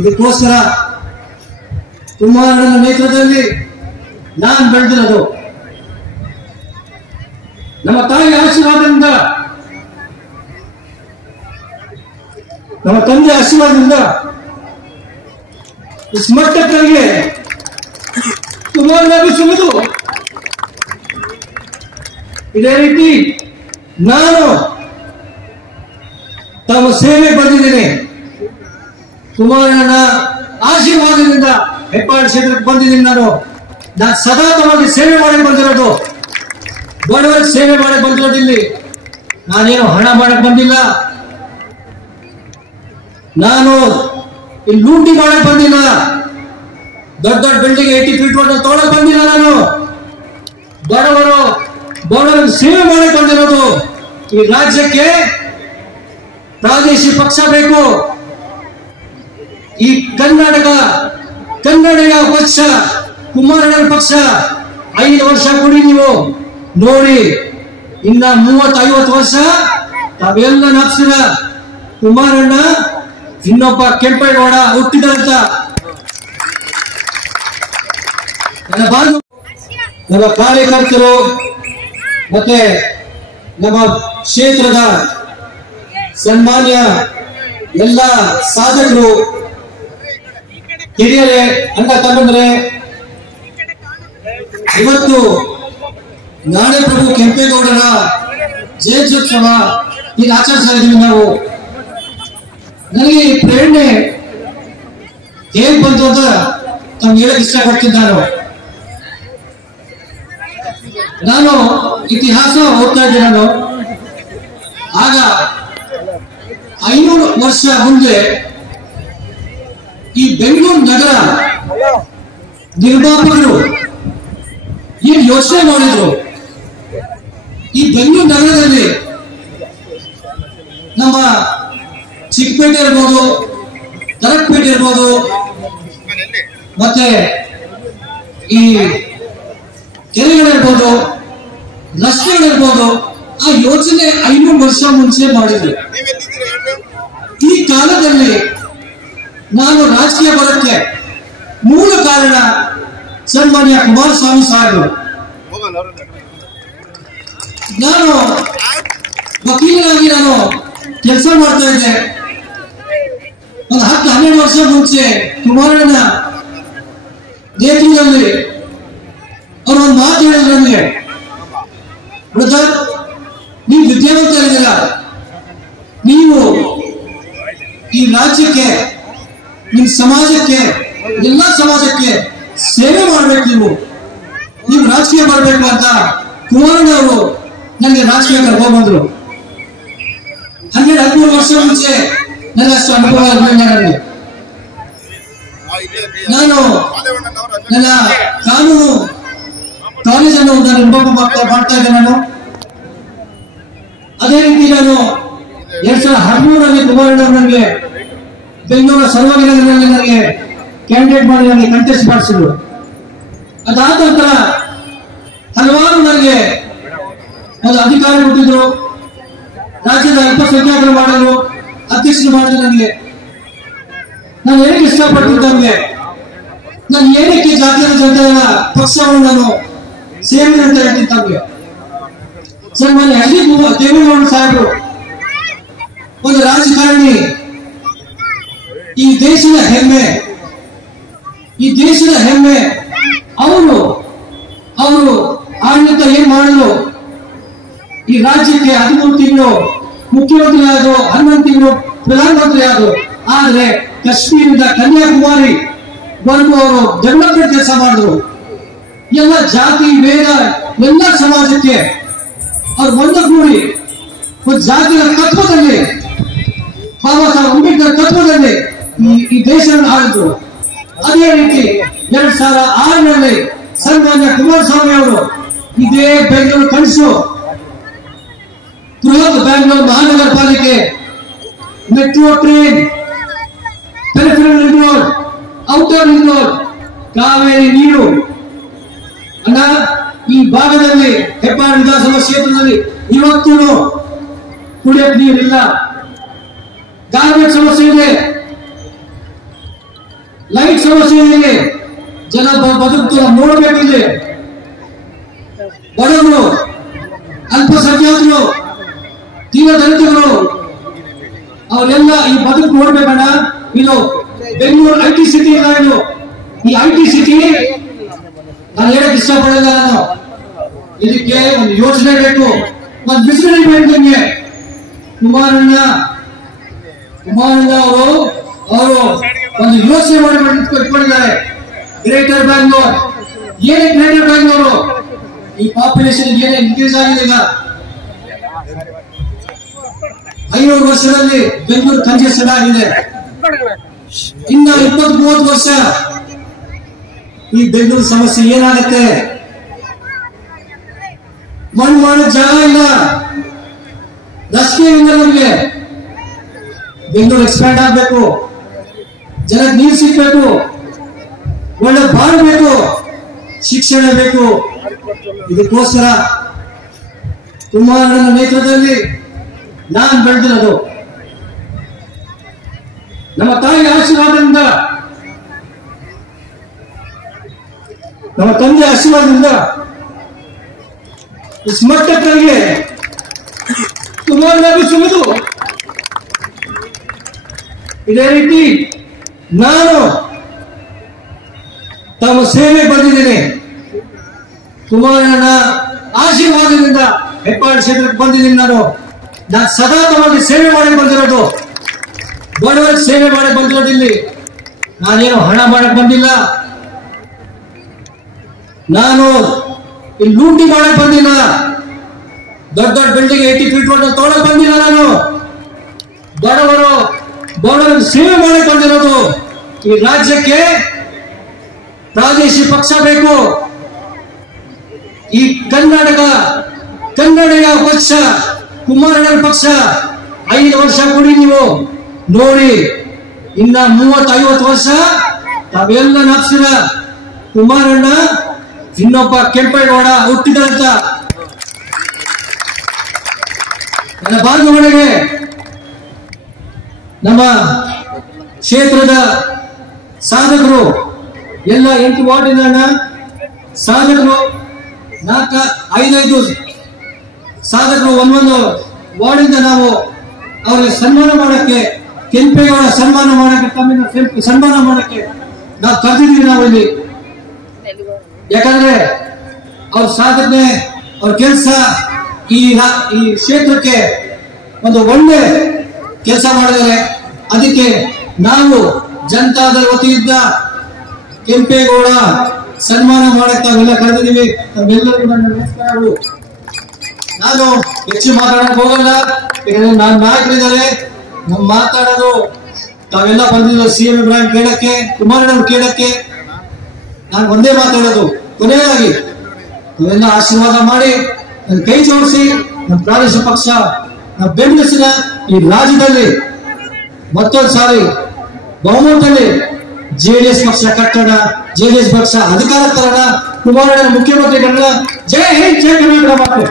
ಇದಕ್ಕೋಸ್ಕರ ಕುಮಾರಣ್ಣನ ನೇತೃತ್ವದಲ್ಲಿ ನಾನು ಬೆಳೆದಿರೋದು. ನಮ್ಮ ತಾಯಿಯ ಆಶೀರ್ವಾದದಿಂದ, ನಮ್ಮ ತಂದೆಯ ಆಶೀರ್ವಾದದಿಂದ ಮಟ್ಟಕ್ಕೆ ಕುಮಾರನಾಗಿಸುವುದು. ಇದೇ ರೀತಿ ನಾನು ತಮ್ಮ ಸೇವೆ ಬಂದಿದ್ದೇನೆ. ಕುಮಾರಣ್ಣನ ಆಶೀರ್ವಾದದಿಂದ ಹೆಬ್ಬಾಳ ಕ್ಷೇತ್ರಕ್ಕೆ ಬಂದಿದ್ದೀನಿ. ನಾನು ಸತತವಾಗಿ ಸೇವೆ ಮಾಡಿ ಬಂದಿರೋದು, ಬಡವರಿಗೆ ಸೇವೆ ಮಾಡಿ ಬಂದಿರೋದಿಲ್ಲಿ. ನಾನೇನು ಹಣ ಮಾಡಕ್ ಬಂದಿಲ್ಲ, ನಾನು ಇಲ್ಲಿ ಲೂಟಿ ಮಾಡಕ್ ಬಂದಿಲ್ಲ, ದೊಡ್ಡ ದೊಡ್ಡ ಬಿಲ್ಡಿಂಗ್ 80 ಫೀಟ್ ರೋಡ್ ತಗೊಳಕ್ ಬಂದಿಲ್ಲ. ನಾನು ಬಡವರಿಗೆ ಸೇವೆ ಮಾಡಕ್ ಬಂದಿರೋದು. ಈ ರಾಜ್ಯಕ್ಕೆ ಪ್ರಾದೇಶಿಕ ಪಕ್ಷ ಬೇಕು. ಈ ಕನ್ನಡಿಗ ಪಕ್ಷ, ಕುಮಾರಣ್ಣನ ಪಕ್ಷ 5 ವರ್ಷ ಕೊಡಿ ನೀವು ನೋಡಿ. ಇನ್ನ 30-50 ವರ್ಷ ತಾವೆಲ್ಲ ನಾಪ್ಸಿರ ಕುಮಾರಣ್ಣ ಇನ್ನೊಬ್ಬ ಕೆಂಪೇಗೌಡ ಹುಟ್ಟಿದಂತ ನಮ್ಮ ಕಾರ್ಯಕರ್ತರು ಮತ್ತೆ ನಮ್ಮ ಕ್ಷೇತ್ರದ ಸನ್ಮಾನ್ಯ ಎಲ್ಲ ಸಾಧಕರು, ಹಿರಿಯರೇ, ಅಣ್ಣ ತಮ್ಮಂದ್ರೆ, ಇವತ್ತು ನಾಳೆ ಪ್ರಭು ಕೆಂಪೇಗೌಡರ ಜಯಂತ್ಯೋತ್ಸವ ಈಗ ಆಚರಿಸ್ತಾ ಇದ್ದೀವಿ ನಾವು. ನನಗೆ ಈ ಪ್ರೇರಣೆ ಹೇಗ್ ಬಂತು ಅಂತ ತಮ್ಗೆ ಹೇಳಕ್ ಇಷ್ಟಪಡ್ತೀನಿ. ನಾನು ಇತಿಹಾಸ ಓದ್ತಾ ಇದ್ದೆ. ನಾನು ಆಗ 500 ವರ್ಷ ಮುಂದೆ ಈ ಬೆಂಗಳೂರು ನಗರ ನಿರ್ಮಾಪಕರು ಏನ್ ಯೋಚನೆ ಮಾಡಿದ್ರು, ಈ ಬೆಂಗಳೂರು ನಗರದಲ್ಲಿ ನಮ್ಮ ಚಿಕ್ಕಪೇಟೆ ಇರ್ಬೋದು, ತರಕಪೇಟೆ ಇರ್ಬೋದು, ಮತ್ತೆ ಈ ಕೆರೆಗಳಿರ್ಬೋದು, ರಸ್ತೆಗಳಿರ್ಬೋದು, ಆ ಯೋಚನೆ 500 ವರ್ಷ ಮುಂಚೆ ಮಾಡಿದ್ರು. ಈ ಕಾಲದಲ್ಲಿ ನಾನು ರಾಜಕೀಯ ಬರೋಕ್ಕೆ ಮೂಲ ಕಾರಣ ಸನ್ಮಾನ್ಯ ಕುಮಾರಸ್ವಾಮಿ ಸಾಹೇಬರು. ನಾನು ವಕೀಲರಾಗಿ ನಾನು ಕೆಲಸ ಮಾಡ್ತಾ ಇದ್ದೆ. ಒಂದು 10-12 ವರ್ಷ ಮುಂಚೆ ಕುಮಾರಣ್ಣ ನೇತೃತ್ವದಲ್ಲಿ ಅವರು ಒಂದು ಮಾತು ಹೇಳಿದ್ರು ನನಗೆ, ಬ್ರದರ್, ನೀವು ವಿದ್ಯಾವಂತರಿದ್ದೀರ, ನೀವು ಈ ರಾಜ್ಯಕ್ಕೆ, ನಿಮ್ಮ ಸಮಾಜಕ್ಕೆ, ಎಲ್ಲ ಸಮಾಜಕ್ಕೆ ಸೇವೆ ಮಾಡ್ಬೇಕು, ನೀವು ರಾಜಕೀಯ ಮಾಡಬೇಕು ಅಂತ ಕುಮಾರಣ್ಣ ಅವರು ನನಗೆ ರಾಜಕೀಯ ಕರ್ಕೊಂಡು ಬಂದ್ರು. 12-13 ವರ್ಷ ಮುಂಚೆ ನನಗೆ ಅಷ್ಟು ಅನುಭವ ನನಗೆ. ನಾನು ನನ್ನ ಕಾನೂನು ಕಾಲೇಜನ್ನು ಮಾಡ್ತಾ ಇದ್ದೆ. ನಾನು ಅದೇ ರೀತಿ ನಾನು 2013ರಲ್ಲಿ ಕುಮಾರಣ್ಣ ನನಗೆ ಬೆಂಗಳೂರು ಸರ್ವಜ್ಞರಲ್ಲಿ ನನಗೆ ಕ್ಯಾಂಡಿಡೇಟ್ ಮಾಡಿ ನನಗೆ ಕಂಟೆಸ್ಟ್ ಮಾಡಿಸಿದ್ರು. ಅದಾದ ನಂತರ ಹಲವಾರು ನನಗೆ ಒಂದು ಅಧಿಕಾರ ಕೊಟ್ಟಿದ್ರು, ರಾಜ್ಯದ ಅಲ್ಪಸಂಖ್ಯಾತರು ಮಾಡಿದ್ರು, ಅಧ್ಯಕ್ಷರು ಮಾಡಿದ್ರು. ನನಗೆ ನಾನು ಏನಕ್ಕೆ ಇಷ್ಟಪಡ್ತಿದ್ದಂಗೆ, ನಾನು ಏನಕ್ಕೆ ಜಾತಿಯ ಜನತೆಯ ಪಕ್ಷವನ್ನು ನಾನು ಸೇವೆ ಅಂತ ಹೇಳ್ತೀನಿ ತಮಗೆ. ಸನ್ಮಾನ್ಯ ಎಚ್ ಡಿ ದೇವೇಗೌಡ ಸಾಹೇಬರು ಒಂದು ರಾಜಕಾರಣಿ, ಈ ದೇಶದ ಹೆಮ್ಮೆ, ಈ ದೇಶದ ಹೆಮ್ಮೆ. ಅವರು ಆಡಳಿತ ಏನ್ ಮಾಡಿದ್ರು, ಈ ರಾಜ್ಯಕ್ಕೆ 13 ತಿಂಗಳು ಮುಖ್ಯಮಂತ್ರಿ ಆದ್ರು, 11 ತಿಂಗಳು ಪ್ರಧಾನಮಂತ್ರಿ ಆದ್ರು. ಆದ್ರೆ ಕಾಶ್ಮೀರದಿಂದ ಕನ್ಯಾಕುಮಾರಿ ವರೆಗೂ ಅವರು ಡೆವಲಪ್ಮೆಂಟ್ ಕೆಲಸ ಮಾಡಿದ್ರು. ಎಲ್ಲ ಜಾತಿ ವೇದ ಎಲ್ಲ ಸಮಾಜಕ್ಕೆ ಅವ್ರು ಒಂದಗೂಡಿ ಒಂದು ಜಾತಿಯ ತತ್ವದಲ್ಲಿ, ಬಾಬಾ ಸಾಹೇಬ್ ಅಂಬೇಡ್ಕರ್ ತತ್ವದಲ್ಲಿ ಈ ದೇಶವನ್ನು ಆಳಿದ್ರು. ಅದೇ ರೀತಿ 2006ರಲ್ಲಿ ಸನ್ಮಾನ್ಯ ಕುಮಾರಸ್ವಾಮಿ ಅವರು ಇದೇ ಬೆಂಗಳೂರು ಕನಸು, ಬೃಹತ್ ಬೆಂಗಳೂರು ಮಹಾನಗರ ಪಾಲಿಕೆ, metro train, peripheral ring road, outer ring road, Kaveri ನೀರು. ಅಣ್ಣ, ಈ ಭಾಗದಲ್ಲಿ ಹೆಬ್ಬಾಳ ವಿಧಾನಸಭಾ ಕ್ಷೇತ್ರದಲ್ಲಿ ಇವತ್ತೂ ಕುಡಿಯಕ್ಕೆ ನೀರಿಲ್ಲ, ಗಾರ್ಬೇಜ್ ಸಮಸ್ಯೆ ಇದೆ. ಸಮಸ್ಯೆಯಲ್ಲಿ ಜನ ಬದುಕು ನೋಡಬೇಕಿದೆ. ಬಡವರು, ಅಲ್ಪಸಂಖ್ಯಾತರು, ದೀನದಲಿತರು ಅವರೆಲ್ಲ ಈ ಬದುಕು ನೋಡ್ಬೇಕಣ್ಣ. ಇದು ಬೆಂಗಳೂರು ಐಟಿ ಸಿಟಿ ಇಲ್ಲ. ಇದು ಈ ಐಟಿ ಸಿಟಿ ನಾನು ಹೇಳಕ್ ಇಷ್ಟಪಡಲ್ಲ. ನಾನು ಇದಕ್ಕೆ ಒಂದು ಯೋಚನೆ ಬೇಕು, ಒಂದು ವಿಷನ್ ಬೇಕು. ನಿಮಗೆ ಕುಮಾರಣ್ಣ ಅವರು ಒಂದು ಯೋಚನೆ ಮಾಡಿ ಇಟ್ಕೊಂಡಿದ್ದಾರೆ. ಗ್ರೇಟರ್ ಬ್ಯಾಂಗ್ಳೂರ್, ಏನೇ ಗ್ರೇಟರ್ ಬ್ಯಾಂಗ್ಳೂರು ಈ ಪಾಪ್ಯುಲೇಷನ್ ಏನೇ ಇನ್ಕ್ರೀಸ್ ಆಗಿದೆ. ಈಗ 5 ವರ್ಷದಲ್ಲಿ ಬೆಂಗಳೂರು ಕಂಜೆಸ್ಟೆಡ್ ಆಗಿದೆ. ಇನ್ನ 20-30 ವರ್ಷ ಈ ಬೆಂಗಳೂರು ಸಮಸ್ಯೆ ಏನಾಗುತ್ತೆ? ಮಣ್ಣು ಮಾಡೋ ಜಾಗ ಇಲ್ಲ, ರಸ್ತೆ ಇಲ್ಲ. ನಮಗೆ ಬೆಂಗಳೂರು ಎಕ್ಸ್ಪ್ಯಾಂಡ್ ಆಗ್ಬೇಕು, ಜನಕ್ಕೆ ನೀರು ಸಿಗ್ಬೇಕು, ಒಳ್ಳೆ ಬಾಳ್ಬೇಕು, ಶಿಕ್ಷಣ ಬೇಕು. ಇದಕ್ಕೋಸ್ಕರ ಕುಮಾರಣ್ಣನ ನೇತೃತ್ವದಲ್ಲಿ ನಾನು ಬೆಳೆದಿರೋದು. ನಮ್ಮ ತಾಯಿಯ ಆಶೀರ್ವಾದದಿಂದ, ನಮ್ಮ ತಂದೆಯ ಆಶೀರ್ವಾದದಿಂದ ಮಟ್ಟಕ್ಕೆ ಕುಮಾರಣ್ಣ ಸುರಿದು ಇದೇ ರೀತಿ ನಾನು ತಮ್ಮ ಸೇವೆ ಬಂದಿದ್ದೇನೆ. ಕುಮಾರಣ್ಣನ ಆಶೀರ್ವಾದದಿಂದ ಹೆಬ್ಬಾಳ ಕ್ಷೇತ್ರಕ್ಕೆ ಬಂದಿದ್ದೀನಿ. ನಾನು ಸದಾ ತಮಗೆ ಸೇವೆ ಮಾಡಿ ಬಂದಿರೋದು, ಬಡವರಿಗೆ ಸೇವೆ ಮಾಡಿ ಬಂದಿರೋದು. ಇಲ್ಲಿ ನಾನೇನು ಹಣ ಮಾಡಕ್ ಬಂದಿಲ್ಲ, ನಾನು ಇಲ್ಲಿ ಲೂಟಿ ಮಾಡಕ್ ಬಂದಿಲ್ಲ, ದೊಡ್ಡ ದೊಡ್ಡ ಬಿಲ್ಡಿಂಗ್ 80 ಫೀಟ್ ತಗೊಳಕ್ ಬಂದಿಲ್ಲ. ನಾನು ಬಡವರಿಗೆ ಸೇವೆ ಮಾಡಕ್ ಬಂದಿರೋದು. ಈ ರಾಜ್ಯಕ್ಕೆ ಪ್ರಾದೇಶಿಕ ಪಕ್ಷ ಬೇಕು. ಈ ಕನ್ನಡಿಗ ಪಕ್ಷ, ಕುಮಾರಣ್ಣನ ಪಕ್ಷ 5 ವರ್ಷ ಕೊಡಿ ನೀವು ನೋಡಿ. ಇನ್ನ 30-50 ವರ್ಷ ತಾವೆಲ್ಲ ನಾಪ್ಸಿರ. ಕುಮಾರಣ್ಣ ಇನ್ನೊಬ್ಬ ಕೆಂಪೇಗೌಡ ಹುಟ್ಟಿದಂತ ನನ್ನ ಭಾಗವಣಿಗೆ ನಮ್ಮ ಕ್ಷೇತ್ರದ ಸಾಧಕರು ಎಲ್ಲ 8 ವಾರ್ಡಿನ ಸಾಧಕರು 4-5 ಸಾಧಕರು ಒಂದೊಂದು ವಾರ್ಡಿಂದ ನಾವು ಅವರಿಗೆ ಸನ್ಮಾನ ಮಾಡಕ್ಕೆ, ಕೆಂಪೇಗೌಡ ಸನ್ಮಾನ ಮಾಡಕ್ಕೆ, ತಮ್ಮಿಂದ ಸನ್ಮಾನ ಮಾಡಕ್ಕೆ ನಾವು ಕರೆದಿದ್ದೀವಿ. ನಾವು ಇಲ್ಲಿ ಯಾಕಂದ್ರೆ ಅವ್ರ ಸಾಧನೆ, ಅವ್ರ ಕೆಲಸ ಈ ಕ್ಷೇತ್ರಕ್ಕೆ ಒಂದು ಒಳ್ಳೆ ಕೆಲಸ ಮಾಡಿದ್ದಾರೆ. ಅದಕ್ಕೆ ನಾವು ಜನತಾದಳ ವತಿಯಿಂದ ಕೆಂಪೇಗೌಡ ಸನ್ಮಾನ ಮಾಡಕ್ಕೆ ನಾವೆಲ್ಲ ಕರೆದಿದ್ದೀವಿ. ನಮ್ಮೆಲ್ಲರಿಗೂ ನನ್ನ ನಮಸ್ಕಾರಗಳು. ನಾನು ಹೆಚ್ಚು ಮಾತಾಡಕ್ ಹೋಗಲ್ಲ, ಯಾಕಂದ್ರೆ ನಾನು ನಾಯಕರಿದ್ದಾರೆ. ನಾವು ಮಾತಾಡೋದು ತಾವೆಲ್ಲ ಬಂದಿದ್ದು CM ಇಬ್ರಾಹಿಂ ಕೇಳಕ್ಕೆ, ಕುಮಾರಣ್ಣ ಕೇಳಕ್ಕೆ. ನಾನು ಒಂದೇ ಮಾತಾಡೋದು, ಕೊನೆಯದಾಗಿ ನಾವೆಲ್ಲ ಆಶೀರ್ವಾದ ಮಾಡಿ ನನ್ನ ಕೈ ಜೋಡಿಸಿ ನಮ್ಮ ಪ್ರಾದೇಶಿಕ ಪಕ್ಷ ನಾವು ಬೆಂಬಲಿಸಿದ ಈ ರಾಜ್ಯದಲ್ಲಿ ಮತ್ತೊಂದು ಸಾರಿ ಬಹುಮತದಲ್ಲಿ JDS ಪಕ್ಷ ಕಟ್ಟೋಣ, JDS ಪಕ್ಷ ಅಧಿಕಾರ ತರೋಣ, ಕುಮಾರಣ್ಣ ಮುಖ್ಯಮಂತ್ರಿಗಳನ್ನ. ಜೈ ಹಿಂದ್, ಜೈ ಕರ್ನಾಟಕ ಮಾತು.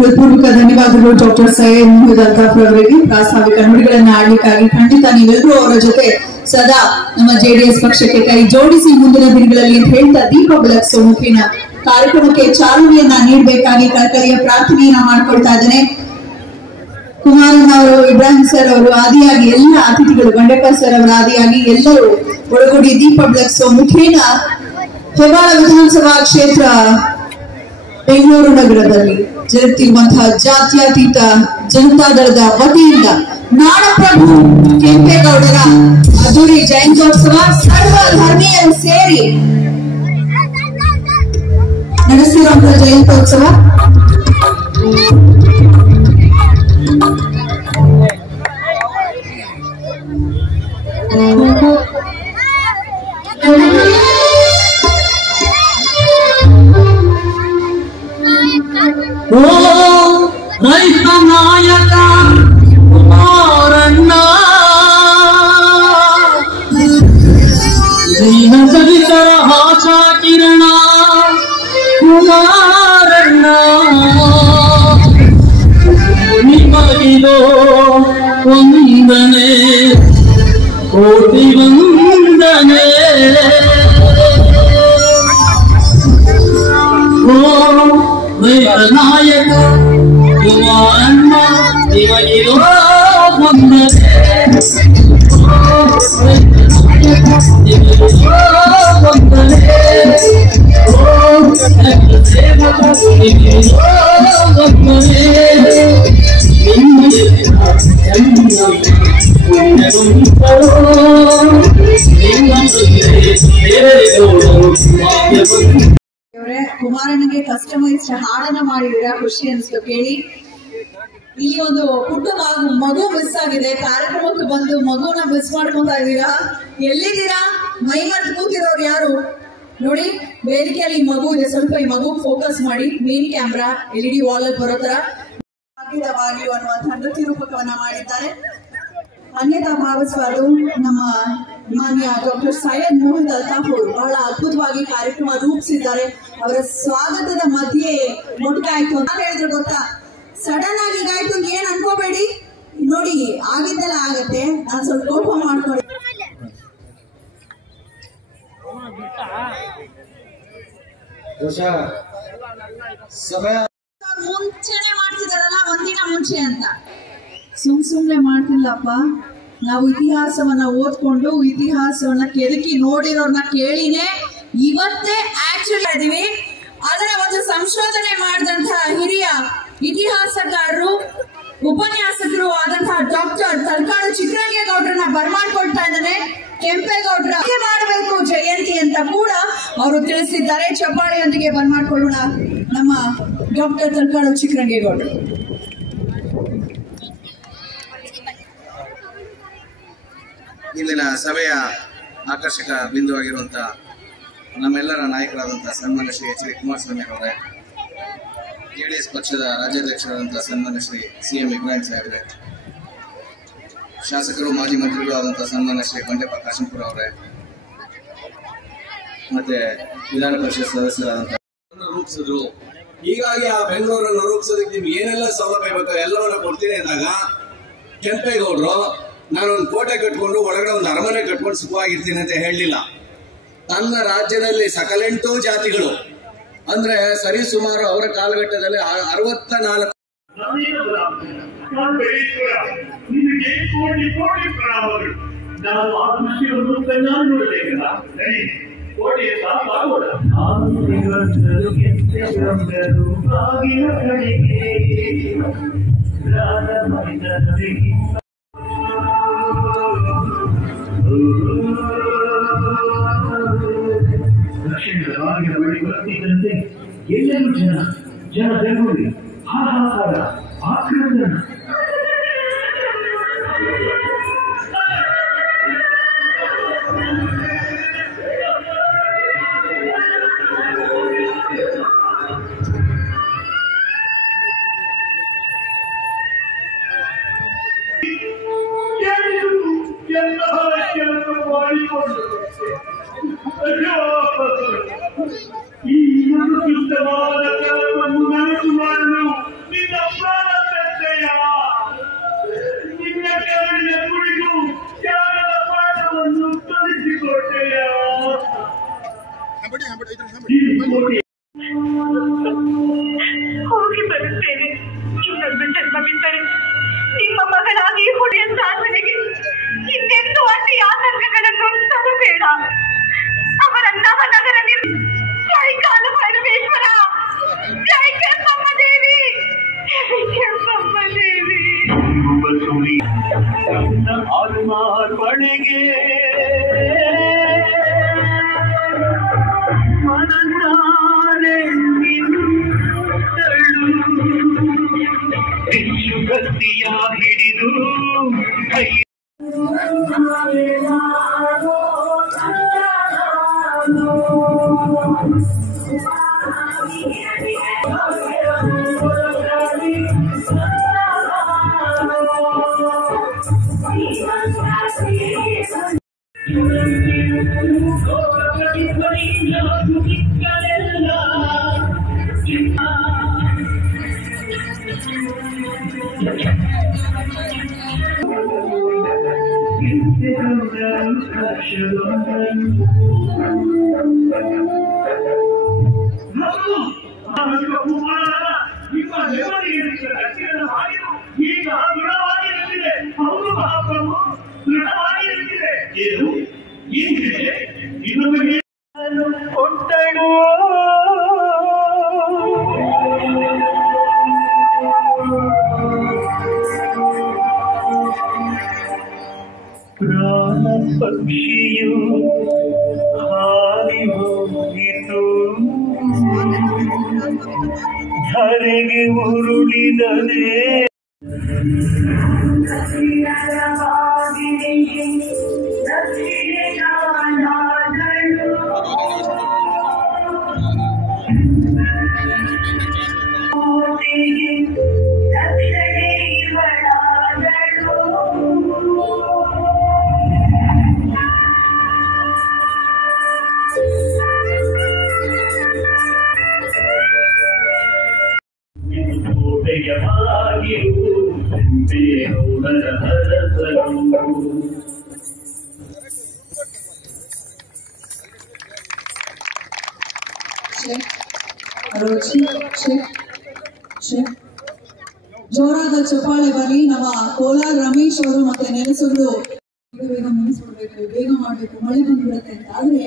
ಹೃತ್ಪೂರ್ವಕ ಧನ್ಯವಾದಗಳು ಡಾಕ್ಟರ್ ಸೈಯದ್ ಮೊಹಮ್ಮದ್ ಅಲ್ತಾಫ್ ಅವರಿಗೆ. ಪ್ರಾಸ್ತಾವಿಕ ನುಡಿಗಳನ್ನ ಆಡ್ಲಿಕ್ಕಾಗಿ ಖಂಡಿತ ನೀವೆಲ್ಲರೂ ಅವರ ಜೊತೆ ಸದಾ ನಮ್ಮ JDS ಪಕ್ಷಕ್ಕೆ ಕೈ ಜೋಡಿಸಿ ಮುಂದಿನ ದಿನಗಳಲ್ಲಿ ಅಂತ ಹೇಳ್ತಾ ದೀಪ ಬೆಳಗಿಸೋ ಮುಖೇನ ಕಾರ್ಯಕ್ರಮಕ್ಕೆ ಚಾಲನೆಯನ್ನ ನೀಡಬೇಕಾಗಿ ಕಳಕಳಿಯ ಪ್ರಾರ್ಥನೆಯನ್ನ ಮಾಡ್ಕೊಳ್ತಾ ಇದ್ದೇನೆ. ಕುಮಾರಣ್ಣ ಅವರು, ಇಬ್ರಾಹಿಂ ಸರ್ ಅವರು ಆದಿಯಾಗಿ ಎಲ್ಲ ಅತಿಥಿಗಳು, ಬಂಡೆಪ್ಪ ಸರ್ ಅವರ ಆದಿಯಾಗಿ ಎಲ್ಲರೂ ಒಳಗೂಡಿ ದೀಪ ಬೆಳಗಿಸೋ ಮುಖೇನ ಹೆಬ್ಬಾಳ ವಿಧಾನಸಭಾ ಕ್ಷೇತ್ರ ಬೆಂಗಳೂರು ನಗರದಲ್ಲಿ ಜರುಗುತ್ತಿರುವಂತಹ ಜಾತ್ಯತೀತ ಜನತಾದಳದ ವತಿಯಿಂದ ನಾಡಪ್ರಭು ಕೆಂಪೇಗೌಡರ ಅದ್ದೂರಿ ಜಯಂತ್ಯೋತ್ಸವ ಸರ್ವ ಧರ್ಮೀಯರು ಸೇರಿ ನಡೆಸಿರುವಂತಹ ಜಯಂತ್ಯೋತ್ಸವ ರೈತ ನಾಯಕ ಕುಮಾರಣ್ಣ, ದೀನ ದಲಿತರ ಆಶಾ ಕಿರಣ ಕುಮಾರಣ್ಣ, ನಿಮಗಿದೋ ವಂದನೆ ಕೋಟಿ ವಂದನೆ ಓ ನಾಯಕ ಕುಮಾರಣ್ಣ ನಿಮಗಿರೋ ವಂದನೆ ಕುಮಾರನಿಗೆ ಕಸ್ಟಮೈಸ್ ಹಾಡನ್ನ ಮಾಡಿದೀರಾ, ಖುಷಿ ಅನಿಸ್ತು ಕೇಳಿ. ಇಲ್ಲಿ ಒಂದು ಪುಟ್ಟ ಮಗು ಮಿಸ್ ಆಗಿದೆ, ಕಾರ್ಯಕ್ರಮಕ್ಕೆ ಬಂದು ಮಗುನ ಮಿಸ್ ಮಾಡ್ಕೊಂತಾ ಇದ್ದೀರಾ. ಎಲ್ಲಿದ್ದೀರಾ? ಮೈ ಮರೆತು ಕೂತಿರೋರು ಯಾರು ನೋಡಿ, ವೇದಿಕೆಯಲ್ಲಿ ಈ ಮಗು ಇದೆ, ಸ್ವಲ್ಪ ಈ ಮಗು ಫೋಕಸ್ ಮಾಡಿ. ಮೇನ್ ಕ್ಯಾಮ್ರಾ LED ವಾಲ್ ಅಲ್ಲಿ ಬರೋ ತರ ಅನ್ನುವಂತಹ ನೃತ್ಯ ರೂಪಕವನ್ನ ಮಾಡಿದ್ದಾರೆ. ಅನ್ಯತಾ ಭಾವಿಸಬಾರದು. ನಮ್ಮ ಮಾನ್ಯ ಡಾಕ್ಟರ್ ಸೈಯದ್ ಮೋಹಿತ್ ಅಲ್ತಾಫ್ ಅವರು ಬಹಳ ಅದ್ಭುತವಾಗಿ ಕಾರ್ಯಕ್ರಮ ರೂಪಿಸಿದ್ದಾರೆ. ಅವರ ಸ್ವಾಗತದ ಮಧ್ಯೆ ಮೊಟಕಾಯ್ತು ಅಂತ ಹೇಳಿದ್ರೆ ಗೊತ್ತಾ, ಸಡನ್ ಆಗಿ ಹೀಗಾಯ್ತು ಏನ್ ಅನ್ಕೋಬೇಡಿ, ನೋಡಿ ಆಗಿದ್ದೆಲ್ಲ ಆಗತ್ತೆ. ನಾನು ಸ್ವಲ್ಪ ಕೋಪ ಮಾಡ್ಕೊಳ್ಳಿ. ಮುಂಚೆನೆ ಮಾಡ್ತಿದಾರಲ್ಲ, ಒಂದಿನ ಮುಂಚೆ ಅಂತ ಸುಮ್ನೆ ಮಾಡ್ತಿಲ್ಲಪ್ಪ. ನಾವು ಇತಿಹಾಸವನ್ನ ಓದ್ಕೊಂಡು ಇತಿಹಾಸವನ್ನ ಕೆದಕಿ ನೋಡಿರೋರ್ನ ಕೇಳಿನೇ ಇವತ್ತೇ ಆಕ್ಚುಲಿ ಇದೀವಿ. ಅದರ ಒಂದು ಸಂಶೋಧನೆ ಮಾಡಿದಂತಹ ಹಿರಿಯ ಇತಿಹಾಸಕಾರರು ಉಪನ್ಯಾಸಕರು ಆದಂತಹ ಡಾಕ್ಟರ್ ತಲಕಾಡು ಚಿಕ್ಕರಂಗೇಗೌಡರನ್ನ ಬರ್ಮಾಡ್ಕೊಳ್ತಾ ಇದ್ದಾನೆ. ಕೆಂಪೇಗೌಡರ ಮಾಡಬೇಕು ಜಯಂತಿ ಅಂತ ಕೂಡ ಅವರು ತಿಳಿಸಿದ್ದಾರೆ. ಚಪ್ಪಾಳೆಯೊಂದಿಗೆ ಬರ್ಮಾಡ್ಕೊಳ್ಳೋಣ ನಮ್ಮ ಡಾಕ್ಟರ್ ತಲಕಾಡು ಚಿಕ್ಕರಂಗೇಗೌಡರು. ಇಂದಿನ ಸಭೆಯ ಆಕರ್ಷಕ ಬಿಂದುವಾಗಿರುವಂತಹ ನಮ್ಮೆಲ್ಲರ ನಾಯಕರಾದಂತಹ ಸನ್ಮಾನ್ಯ ಶ್ರೀ ಎಚ್ ಡಿ ಕುಮಾರಸ್ವಾಮಿ ಅವರೇ, JDS ಪಕ್ಷದ ರಾಜ್ಯಾಧ್ಯಕ್ಷರಾದಂತಹ ಸನ್ಮಾನ್ಯ ಶ್ರೀ CM ಇಬ್ರಾಹಿಂ ಸಾಹೇಬ್ರೆ, ಶಾಸಕರು ಮಾಜಿ ಮಂತ್ರಿಗಳು ಆದಂತಹ ಸನ್ಮಾನ್ಯ ಶ್ರೀ ಬಂಡೆಪ್ಪ ಕಾಶಂಪುರ ಅವರೇ, ಮತ್ತೆ ವಿಧಾನ ಪರಿಷತ್ ಸದಸ್ಯರಾದಂತಹ ರೂಪಿಸಿದ್ರು. ಹೀಗಾಗಿ ಆ ಬೆಂಗಳೂರನ್ನು ರೂಪಿಸೋದಕ್ಕೆ ನಿಮ್ಗೆ ಏನೆಲ್ಲ ಸೌಲಭ್ಯ ಬೇಕೋ ಎಲ್ಲವನ್ನ ಕೊಡ್ತೀನಿ ಅಂದಾಗ ಕೆಂಪೇಗೌಡರು ನಾನೊಂದು ಕೋಟೆ ಕಟ್ಕೊಂಡು ಒಳಗಡೆ ಒಂದು ಅರಮನೆ ಕಟ್ಕೊಂಡು ಸುಖವಾಗಿರ್ತೀನಿ ಅಂತ ಹೇಳಲಿಲ್ಲ. ತನ್ನ ರಾಜ್ಯದಲ್ಲಿ ಸಕಲೆಂಟು ಜಾತಿಗಳು ಅಂದ್ರೆ ಸರಿಸುಮಾರು ಅವರ ಕಾಲಘಟ್ಟದಲ್ಲಿ 64 ದಕ್ಷಿಣದ ಬಾಗಿಲ ಬಳಿ ಬರ್ತಿದ್ದಂತೆ ಎಲ್ಲರೂ ಜನ ಬೆಂಬಲಿ ಹಾಹಾಕಾರ ಆಕ್ರಂದನ. ಈ ಉತ್ತಮವಾದ ಕೆಲಸವನ್ನು ನನಸು ಮಾಡಲು ನಿನ್ನ ಪ್ರಾಣ ಪ್ರತ್ಯಯ, ನಿನ್ನ ಕೆಳಗಿನ ಕುರಿತು ತ್ಯಾಗದ ಪಾಠವನ್ನು ಕಲಿಸಿಕೊಟ್ಟೆಯ. ಹೋಗಿ ಬರುತ್ತೇನೆ. ಇನ್ನೊಂದು ಜನ್ಮವಿದ್ದರೆ ನಿಮ್ಮ ಮಗನಾಗಿ ಹುಡಿಯ ಸಾಧನೆಗೆ ಇನ್ನೆಂದು ಅತಿ ಆತಂಕಗಳನ್ನು ತರಬೇಡ. ಅವರ ನವನಗರ ಜೈ ಕಾಲ ಭೈರವೇಶ್ವರ, ಜೈ ಕೆಂಪಮ್ಮ ದೇವಿ, ಕೆಂಪಮ್ಮ ದೇವಿ. ಮಾರ್ಪಣೆಗೆ ಗತಿಯ ಹಿಡಿದು ನಿಮ್ಮ ನೆಮ್ಮದಿಗೆ ಈಗ ದೃಢವಾಗಿರುತ್ತಿದೆ. ಅವರು ಮಹಾಪ್ರಭು ದೃಢವಾಗಿರುತ್ತಿದೆ. ಏನು ಏನಿದೆ ಇನ್ನೊಂದು ಕೊಟ್ಟಳು ಪ್ರಾಣ ಪಕ್ಷಿಯು ಹಾರಿ ಹೋಗಿತು ಧರೆಗೆ ಉರುಳಿದರೆ ಜೋರಾದ ಚಪ್ಪಾಳೆ ಬರಲಿ. ನಮ್ಮ ಕೋಲಾರ ರಮೇಶ್ ಅವರು ಮತ್ತೆ ನೆಲೆಸೋದು ಬೇಗ ಮುಗಿಸ್ಬಿಡ್ಬೇಕು, ಬೇಗ ಮಾಡ್ಬೇಕು, ಮಳೆ ಬಂದ್ಬಿಡುತ್ತೆ ಅಂತ. ಆದ್ರೆ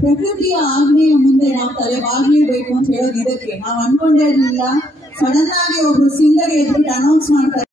ಪ್ರಕೃತಿಯ ಆಜ್ಞೆಯ ಮುಂದೆ ನಾವು ತಲೆ ಬಾಗ್ಲೇಬೇಕು ಅಂತ ಹೇಳೋದು ಇದಕ್ಕೆ. ನಾವು ಅನ್ಕೊಂಡೇ ಇರಲಿಲ್ಲ, ಸಡನ್ ಆಗಿ ಒಬ್ರು ಸಿಂಗರ್ ಎದ್ಬಿಟ್ಟು ಅನೌನ್ಸ್ ಮಾಡ್ತಾರೆ.